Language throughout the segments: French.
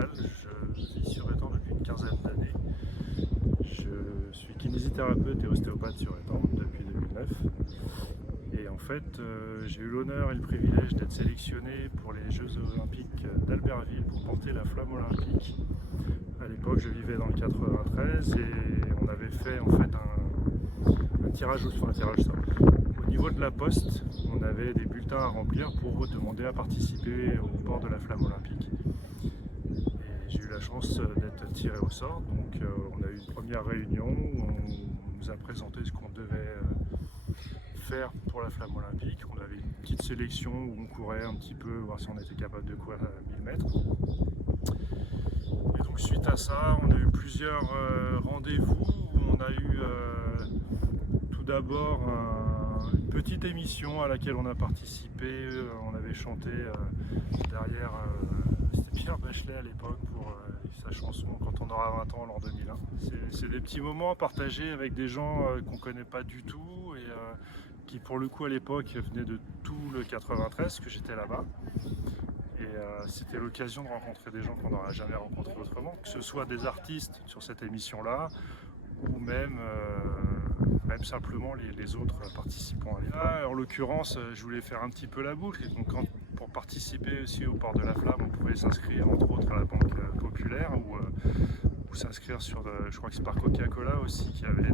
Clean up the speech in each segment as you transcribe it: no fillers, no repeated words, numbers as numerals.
Pascal, je vis sur Étang depuis une quinzaine d'années. Je suis kinésithérapeute et ostéopathe sur Étang depuis 2009. Et en fait, j'ai eu l'honneur et le privilège d'être sélectionné pour les Jeux Olympiques d'Albertville pour porter la flamme olympique. À l'époque, je vivais dans le 93 et on avait fait en fait un tirage au sort. Au niveau de la poste, on avait des bulletins à remplir pour demander à participer au port de la flamme olympique. Et j'ai eu la chance d'être tiré au sort, donc on a eu une première réunion où on nous a présenté ce qu'on devait faire pour la flamme olympique. On avait une petite sélection où on courait un petit peu, voir si on était capable de courir à 1000 mètres. Et donc suite à ça, on a eu plusieurs rendez-vous où on a eu tout d'abord une petite émission à laquelle on a participé. On avait chanté derrière, c'était Pierre Bachelet à l'époque pour sa chanson Quand on aura 20 ans l'an 2001. C'est des petits moments partagés avec des gens qu'on ne connaît pas du tout et qui pour le coup à l'époque venaient de tout le 93, parce que j'étais là-bas. Et c'était l'occasion de rencontrer des gens qu'on n'aurait jamais rencontrés autrement, que ce soit des artistes sur cette émission-là, ou même simplement les autres participants à l'époque. En l'occurrence, je voulais faire un petit peu la boucle, et donc pour participer aussi au port de la flamme, on pouvait s'inscrire entre autres à la Banque Populaire, ou s'inscrire sur, je crois que c'est par Coca-Cola aussi, qui avait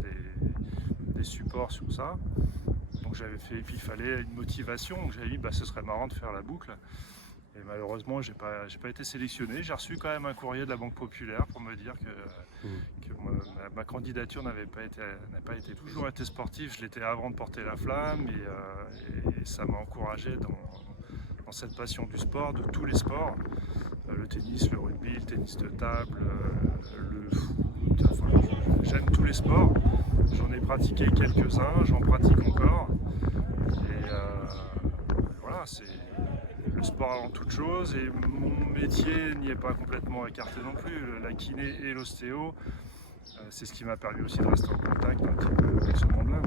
des supports sur ça. Donc j'avais fait, et puis il fallait une motivation, donc j'avais dit ce serait marrant de faire la boucle. Et malheureusement, j'ai pas été sélectionné. J'ai reçu quand même un courrier de la Banque Populaire pour me dire que ma candidature n'a pas été toujours été sportive. Je l'étais avant de porter la flamme et ça m'a encouragé dans cette passion du sport, de tous les sports. Le tennis, le rugby, le tennis de table, le foot. Enfin, j'aime tous les sports. J'en ai pratiqué quelques-uns, j'en pratique encore. Et voilà, c'est le sport avant toute chose, et mon métier n'y est pas complètement écarté non plus. La kiné et l'ostéo, c'est ce qui m'a permis aussi de rester en contact un petit peu avec ce monde-là.